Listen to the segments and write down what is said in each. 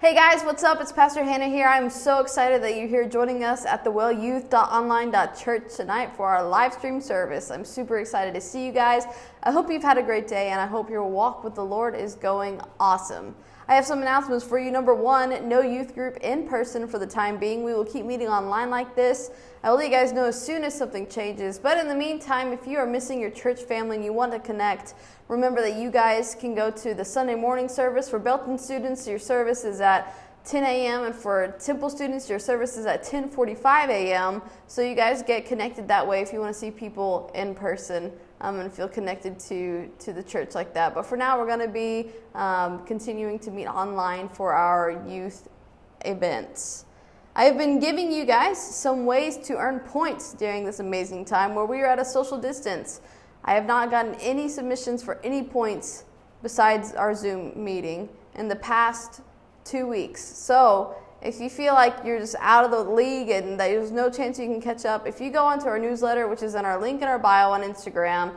Hey guys, what's up? It's Pastor Hannah here. I'm so excited that you're here joining us at the wellyouth.online.church tonight for our live stream service. I'm super excited to see you guys. I hope you've had a great day, and I hope your walk with the Lord is going awesome. I have some announcements for you. Number one, no youth group in person for the time being. We will keep meeting online like this. I will let you guys know as soon as something changes. But in the meantime, if you are missing your church family and you want to connect, remember that you guys can go to the Sunday morning service. For Belton students, your service is at 10 a.m. and for Temple students, your service is at 10:45 a.m. So you guys get connected that way if you want to see people in person and feel connected to the church like that. But for now, we're going to be continuing to meet online for our youth events. I have been giving you guys some ways to earn points during this amazing time where we are at a social distance. I have not gotten any submissions for any points besides our Zoom meeting in the past 2 weeks. So if you feel like you're just out of the league and that there's no chance you can catch up, if you go onto our newsletter, which is in our link in our bio on Instagram,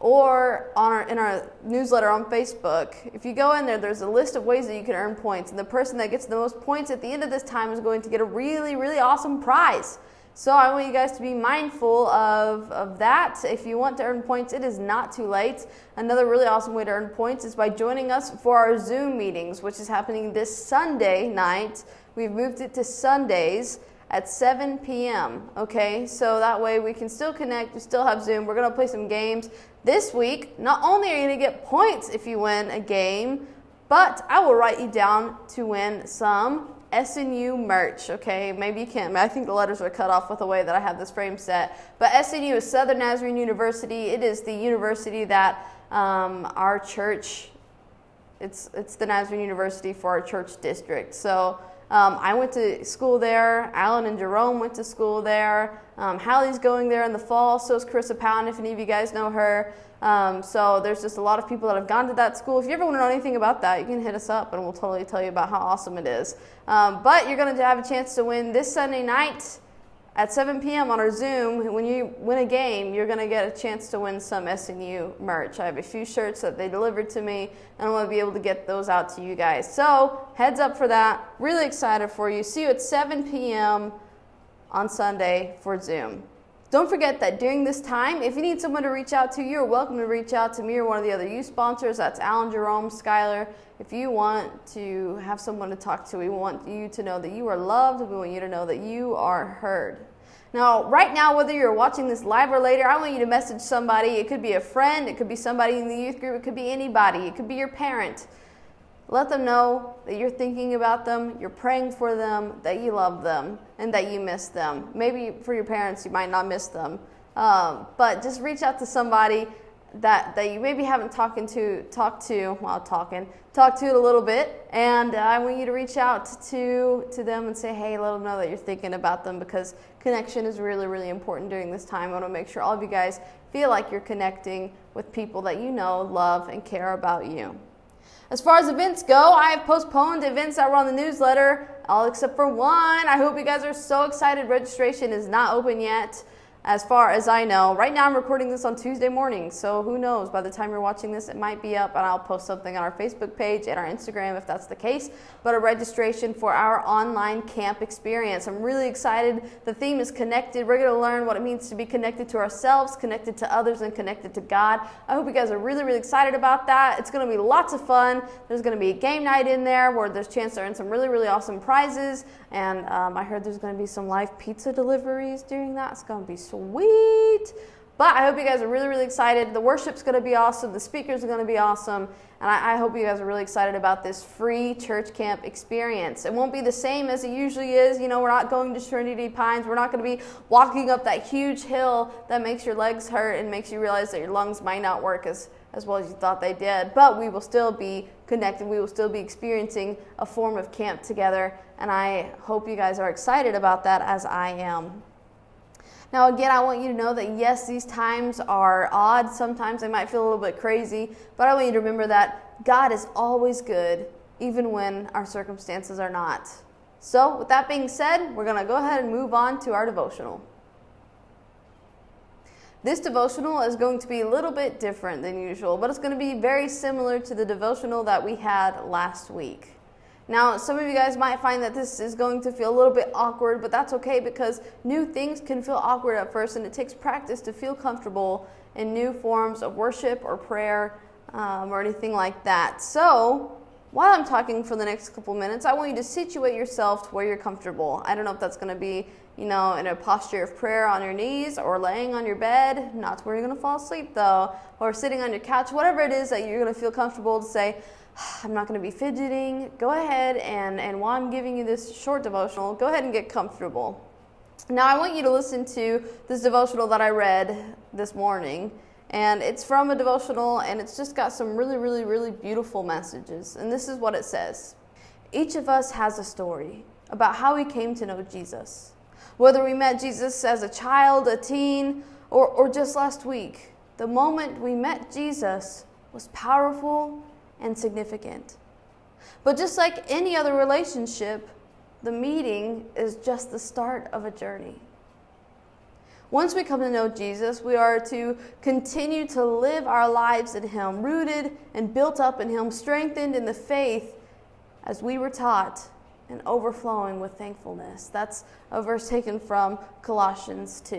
or in our newsletter on Facebook, if you go in there, there's a list of ways that you can earn points. And the person that gets the most points at the end of this time is going to get a really, really awesome prize. So I want you guys to be mindful of that. If you want to earn points, it is not too late. Another really awesome way to earn points is by joining us for our Zoom meetings, which is happening this Sunday night. We've moved it to Sundays at 7 p.m., okay? So that way we can still connect, we still have Zoom. We're going to play some games. This week, not only are you going to get points if you win a game, but I will write you down to win some SNU merch, okay? Maybe you can't. I think the letters are cut off with the way that I have this frame set. But SNU is Southern Nazarene University. It is the university that our church, it's the Nazarene University for our church district. So I went to school there. Alan and Jerome went to school there. Hallie's going there in the fall. So is Carissa Pound, if any of you guys know her. So there's just a lot of people that have gone to that school. If you ever want to know anything about that, you can hit us up and we'll totally tell you about how awesome it is. But you're going to have a chance to win this Sunday night at 7 p.m. on our Zoom. When you win a game, you're going to get a chance to win some SNU merch. I have a few shirts that they delivered to me, and I want to be able to get those out to you guys. So heads up for that. Really excited for you. See you at 7 p.m. on Sunday for Zoom. Don't forget that during this time, if you need someone to reach out to, you're welcome to reach out to me or one of the other youth sponsors. That's Alan, Jerome, Skylar. If you want to have someone to talk to, we want you to know that you are loved. We want you to know that you are heard. Now, right now, whether you're watching this live or later, I want you to message somebody. It could be a friend. It could be somebody in the youth group. It could be anybody. It could be your parent. Let them know that you're thinking about them, you're praying for them, that you love them, and that you miss them. Maybe for your parents, you might not miss them. But just reach out to somebody that you maybe haven't talked to a little bit. And I want you to reach out to them and say, hey, let them know that you're thinking about them, because connection is really, really important during this time. I want to make sure all of you guys feel like you're connecting with people that you know, love, and care about you. As far as events go, I have postponed events that were on the newsletter, all except for one. I hope you guys are so excited. Registration is not open yet, as far as I know. Right now I'm recording this on Tuesday morning, so who knows? By the time you're watching this, it might be up, and I'll post something on our Facebook page and our Instagram if that's the case. But a registration for our online camp experience. I'm really excited. The theme is connected. We're going to learn what it means to be connected to ourselves, connected to others, and connected to God. I hope you guys are really, really excited about that. It's going to be lots of fun. There's going to be a game night in there where there's a chance to earn some really, really awesome prizes. And I heard there's going to be some live pizza deliveries during that. It's going to be sweet. But I hope you guys are really, really excited. The worship's going to be awesome. The speakers are going to be awesome. And I hope you guys are really excited about this free church camp experience. It won't be the same as it usually is. You know, we're not going to Trinity Pines. We're not going to be walking up that huge hill that makes your legs hurt and makes you realize that your lungs might not work as well as you thought they did. But we will still be connected. We will still be experiencing a form of camp together. And I hope you guys are excited about that as I am. Now, again, I want you to know that, yes, these times are odd. Sometimes they might feel a little bit crazy. But I want you to remember that God is always good, even when our circumstances are not. So, with that being said, we're going to go ahead and move on to our devotional. This devotional is going to be a little bit different than usual, but it's going to be very similar to the devotional that we had last week. Now, some of you guys might find that this is going to feel a little bit awkward, but that's okay because new things can feel awkward at first, and it takes practice to feel comfortable in new forms of worship or prayer or anything like that. So, while I'm talking for the next couple minutes, I want you to situate yourself to where you're comfortable. I don't know if that's going to be, in a posture of prayer on your knees or laying on your bed, not to where you're going to fall asleep though, or sitting on your couch, whatever it is that you're going to feel comfortable to say, I'm not going to be fidgeting. Go ahead and while I'm giving you this short devotional, go ahead and get comfortable. Now I want you to listen to this devotional that I read this morning. And it's from a devotional and it's just got some really, really, really beautiful messages. And this is what it says. Each of us has a story about how we came to know Jesus. Whether we met Jesus as a child, a teen, or just last week, the moment we met Jesus was powerful and significant. But just like any other relationship, the meeting is just the start of a journey. Once we come to know Jesus, we are to continue to live our lives in Him, rooted and built up in Him, strengthened in the faith as we were taught, and overflowing with thankfulness. That's a verse taken from Colossians 2.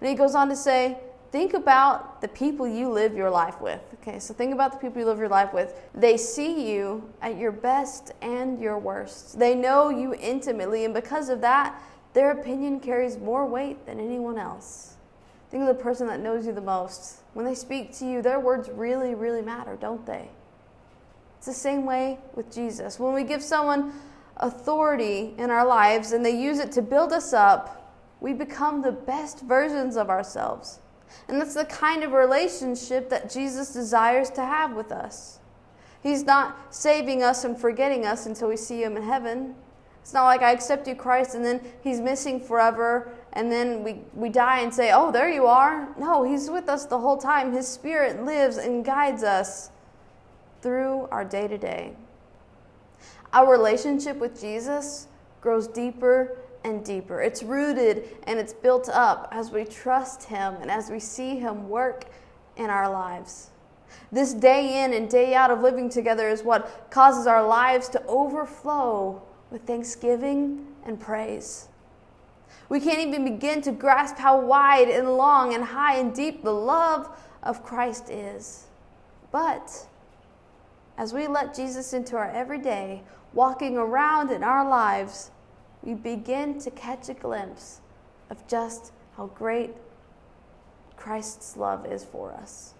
And he goes on to say, think about the people you live your life with. Okay, so think about the people you live your life with. They see you at your best and your worst. They know you intimately, and because of that, their opinion carries more weight than anyone else. Think of the person that knows you the most. When they speak to you, their words really, really matter, don't they? It's the same way with Jesus. When we give someone authority in our lives and they use it to build us up, we become the best versions of ourselves. And that's the kind of relationship that Jesus desires to have with us. He's not saving us and forgetting us until we see Him in heaven. It's not like I accept you, Christ, and then He's missing forever, and then we die and say, oh, there you are. No, He's with us the whole time. His Spirit lives and guides us through our day-to-day. Our relationship with Jesus grows deeper and deeper. It's rooted and it's built up as we trust Him and as we see Him work in our lives. This day in and day out of living together is what causes our lives to overflow with thanksgiving and praise. We can't even begin to grasp how wide and long and high and deep the love of Christ is. But as we let Jesus into our everyday, walking around in our lives, we begin to catch a glimpse of just how great Christ's love is for us.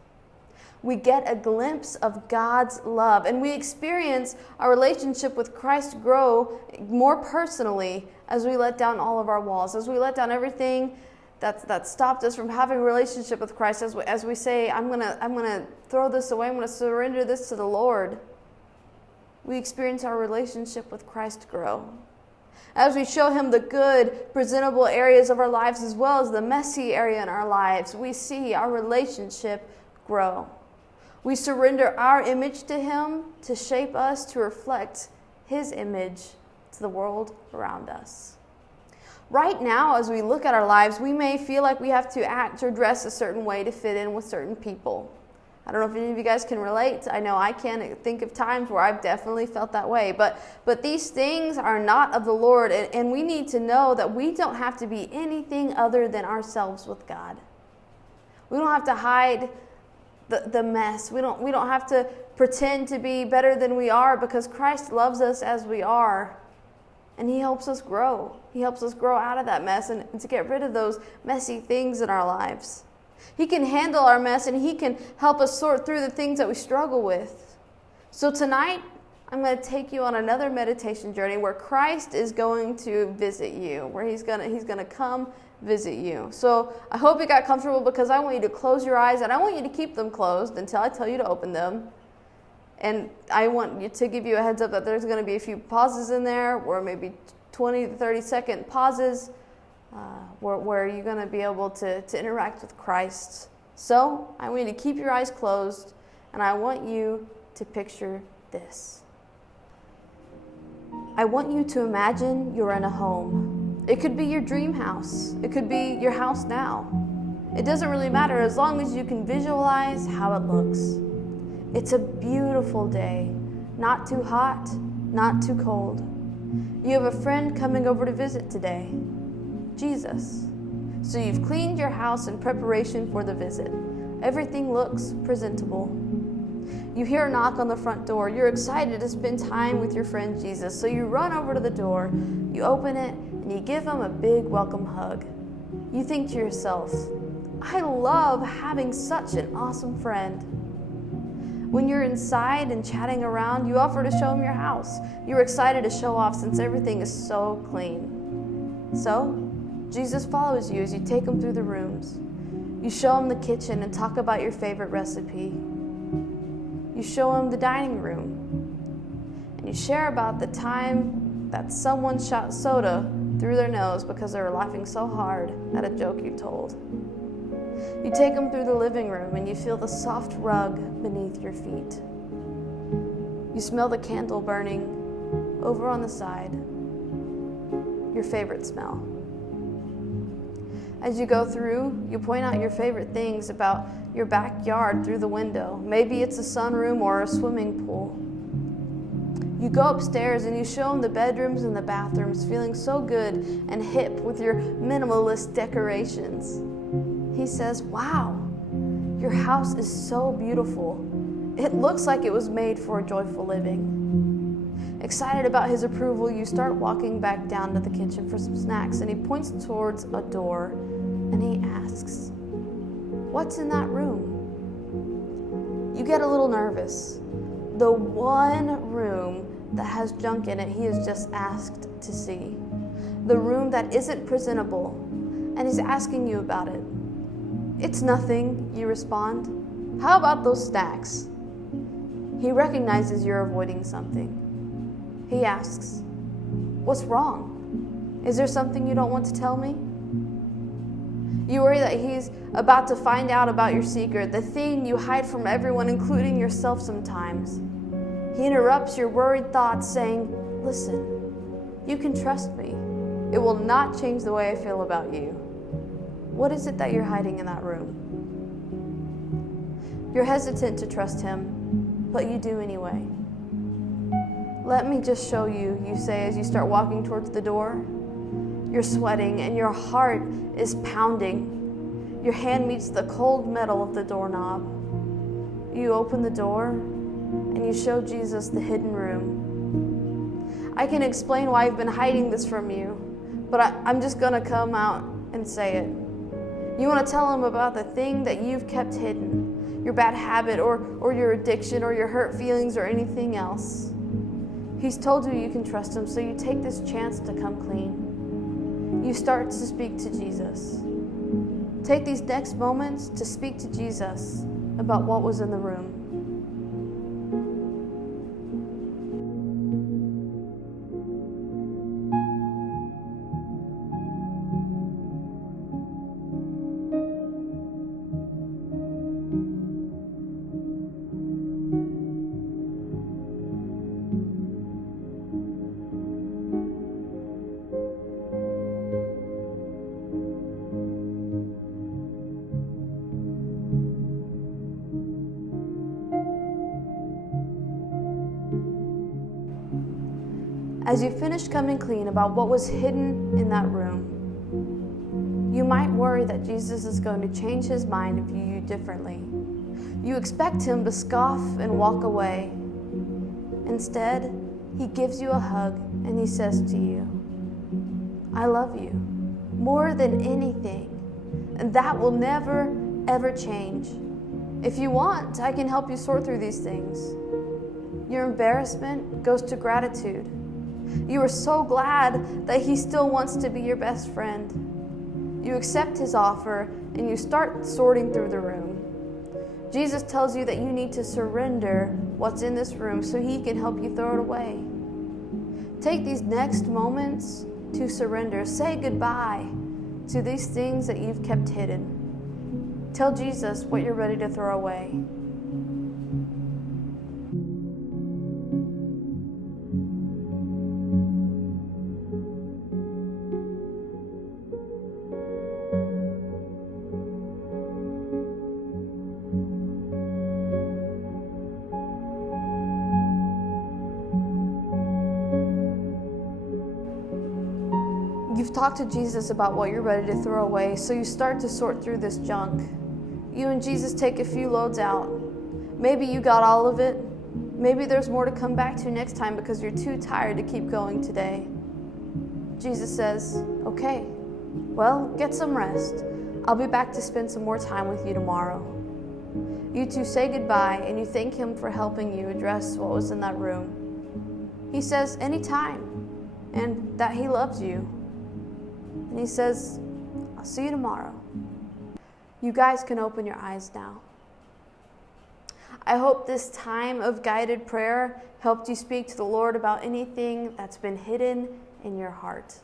We get a glimpse of God's love, and we experience our relationship with Christ grow more personally as we let down all of our walls, as we let down everything that stopped us from having a relationship with Christ, as we say, I'm gonna throw this away, I'm gonna surrender this to the Lord. We experience our relationship with Christ grow. As we show Him the good, presentable areas of our lives as well as the messy area in our lives, we see our relationship grow. We surrender our image to Him to shape us to reflect His image to the world around us. Right now, as we look at our lives, we may feel like we have to act or dress a certain way to fit in with certain people. I don't know if any of you guys can relate. I know I can think of times where I've definitely felt that way. But these things are not of the Lord, and we need to know that we don't have to be anything other than ourselves with God. We don't have to hide the mess. We don't have to pretend to be better than we are, because Christ loves us as we are. And He helps us grow. He helps us grow out of that mess and to get rid of those messy things in our lives. He can handle our mess, and He can help us sort through the things that we struggle with. So tonight, I'm going to take you on another meditation journey where Christ is going to visit you, where He's going to come visit you. So I hope you got comfortable, because I want you to close your eyes, and I want you to keep them closed until I tell you to open them. And I want you to give you a heads up that there's going to be a few pauses in there, or maybe 20 to 30 second pauses, where you're going to be able to interact with Christ. So I want you to keep your eyes closed, and I want you to picture this. I want you to imagine you're in a home. It could be your dream house. It could be your house now. It doesn't really matter as long as you can visualize how it looks. It's a beautiful day, not too hot, not too cold. You have a friend coming over to visit today, Jesus. So you've cleaned your house in preparation for the visit. Everything looks presentable. You hear a knock on the front door. You're excited to spend time with your friend Jesus. So you run over to the door, you open it, and you give him a big welcome hug. You think to yourself, I love having such an awesome friend. When you're inside and chatting around, you offer to show him your house. You're excited to show off since everything is so clean. So, Jesus follows you as you take him through the rooms. You show him the kitchen and talk about your favorite recipe. You show him the dining room. And you share about the time that someone shot soda through their nose because they were laughing so hard at a joke you told. You take them through the living room and you feel the soft rug beneath your feet. You smell the candle burning over on the side, your favorite smell. As you go through, you point out your favorite things about your backyard through the window. Maybe it's a sunroom or a swimming pool. You go upstairs and you show him the bedrooms and the bathrooms, feeling so good and hip with your minimalist decorations. He says, wow, your house is so beautiful. It looks like it was made for joyful living. Excited about his approval, you start walking back down to the kitchen for some snacks, and he points towards a door and he asks, what's in that room? You get a little nervous. The one room that has junk in it, he is just asked to see. The room that isn't presentable, and he's asking you about it. It's nothing, you respond. How about those snacks? He recognizes you're avoiding something. He asks, what's wrong? Is there something you don't want to tell me? You worry that he's about to find out about your secret, the thing you hide from everyone, including yourself sometimes. He interrupts your worried thoughts, saying, listen, you can trust me. It will not change the way I feel about you. What is it that you're hiding in that room? You're hesitant to trust him, but you do anyway. Let me just show you, you say as you start walking towards the door. You're sweating and your heart is pounding. Your hand meets the cold metal of the doorknob. You open the door and you show Jesus the hidden room. I can explain why I've been hiding this from you, but I'm just going to come out and say it. You want to tell him about the thing that you've kept hidden, your bad habit or your addiction or your hurt feelings or anything else. He's told you you can trust him, so you take this chance to come clean. You start to speak to Jesus. Take these next moments to speak to Jesus about what was in the room. As you finish coming clean about what was hidden in that room, you might worry that Jesus is going to change his mind and view you differently. You expect him to scoff and walk away. Instead, he gives you a hug and he says to you, I love you more than anything, and that will never, ever change. If you want, I can help you sort through these things. Your embarrassment goes to gratitude. You are so glad that he still wants to be your best friend. You accept his offer and you start sorting through the room. Jesus tells you that you need to surrender what's in this room so he can help you throw it away. Take these next moments to surrender. Say goodbye to these things that you've kept hidden. Tell Jesus what you're ready to throw away. You've talked to Jesus about what you're ready to throw away, so you start to sort through this junk. You and Jesus take a few loads out. Maybe you got all of it. Maybe there's more to come back to next time because you're too tired to keep going today. Jesus says, okay, well, get some rest. I'll be back to spend some more time with you tomorrow. You two say goodbye and you thank him for helping you address what was in that room. He says anytime and that he loves you. And he says, I'll see you tomorrow. You guys can open your eyes now. I hope this time of guided prayer helped you speak to the Lord about anything that's been hidden in your heart.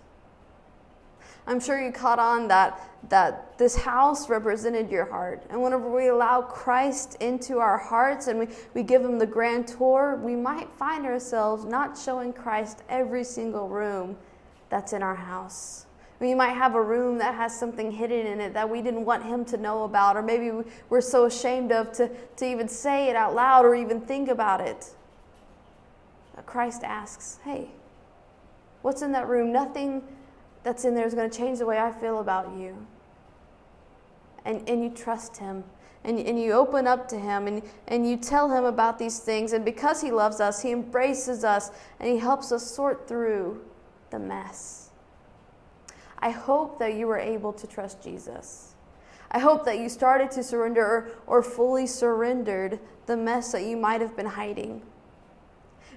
I'm sure you caught on that this house represented your heart. And whenever we allow Christ into our hearts and we give him the grand tour, we might find ourselves not showing Christ every single room that's in our house. We might have a room that has something hidden in it that we didn't want him to know about, or maybe we're so ashamed of to even say it out loud or even think about it. But Christ asks, hey, what's in that room? Nothing that's in there is going to change the way I feel about you. And you trust him. And you open up to him and you tell him about these things. And because he loves us, he embraces us and he helps us sort through the mess. I hope that you were able to trust Jesus. I hope that you started to surrender or fully surrendered the mess that you might have been hiding.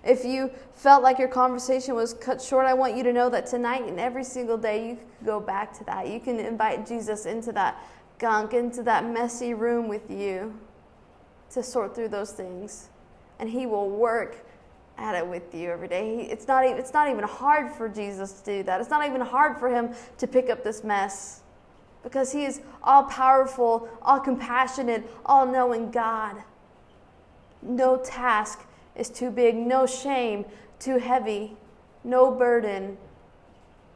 If you felt like your conversation was cut short, I want you to know that tonight and every single day you can go back to that. You can invite Jesus into that gunk, into that messy room with you to sort through those things. And he will work at it with you every day. It's not even hard for Jesus to do that. It's not even hard for him to pick up this mess because he is all powerful, all compassionate, all knowing God. No task is too big, no shame too heavy, no burden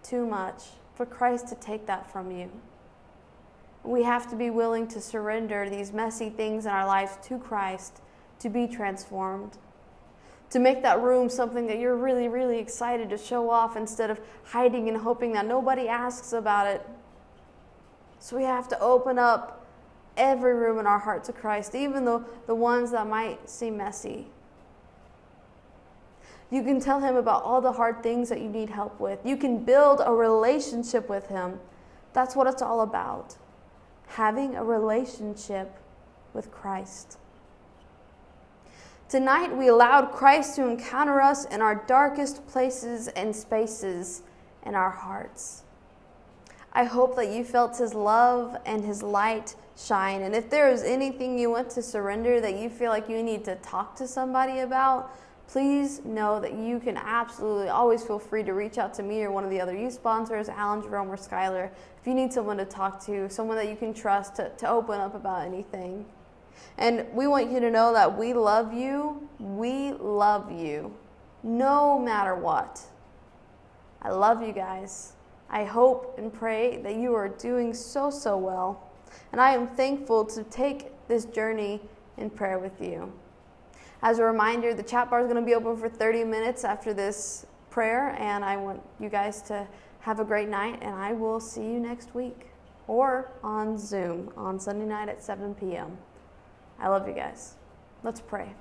too much for Christ to take that from you. We have to be willing to surrender these messy things in our lives to Christ to be transformed. To make that room something that you're really, really excited to show off instead of hiding and hoping that nobody asks about it. So we have to open up every room in our heart to Christ, even though the ones that might seem messy. You can tell him about all the hard things that you need help with. You can build a relationship with him. That's what it's all about. Having a relationship with Christ. Tonight, we allowed Christ to encounter us in our darkest places and spaces in our hearts. I hope that you felt his love and his light shine. And if there is anything you want to surrender that you feel like you need to talk to somebody about, please know that you can absolutely always feel free to reach out to me or one of the other youth sponsors, Alan, Jerome, or Skylar, if you need someone to talk to, someone that you can trust to open up about anything. And we want you to know that we love you. We love you, no matter what. I love you guys. I hope and pray that you are doing so well. And I am thankful to take this journey in prayer with you. As a reminder, the chat bar is going to be open for 30 minutes after this prayer, and I want you guys to have a great night, and I will see you next week or on Zoom on Sunday night at 7 p.m. I love you guys. Let's pray.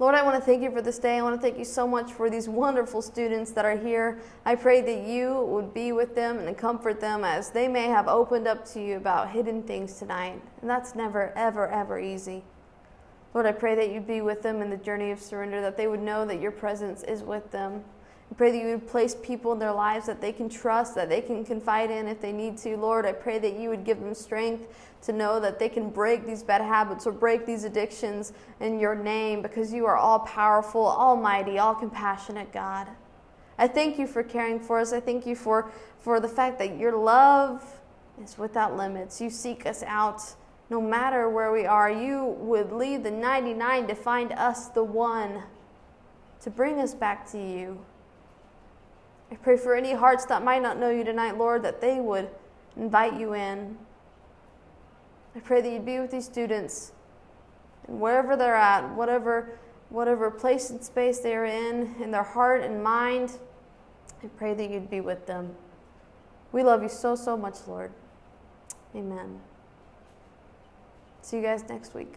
Lord, I want to thank you for this day. I want to thank you so much for these wonderful students that are here. I pray that you would be with them and comfort them as they may have opened up to you about hidden things tonight. And that's never, ever, ever easy. Lord, I pray that you'd be with them in the journey of surrender, that they would know that your presence is with them. I pray that you would place people in their lives that they can trust, that they can confide in if they need to. Lord, I pray that you would give them strength to know that they can break these bad habits or break these addictions in your name, because you are all powerful, almighty, all compassionate God. I thank you for caring for us. I thank you for the fact that your love is without limits. You seek us out no matter where we are. You would leave the 99 to find us the one, to bring us back to you. I pray for any hearts that might not know you tonight, Lord, that they would invite you in. I pray that you'd be with these students, and wherever they're at, whatever place and space they're in their heart and mind, I pray that you'd be with them. We love you so, so much, Lord. Amen. See you guys next week.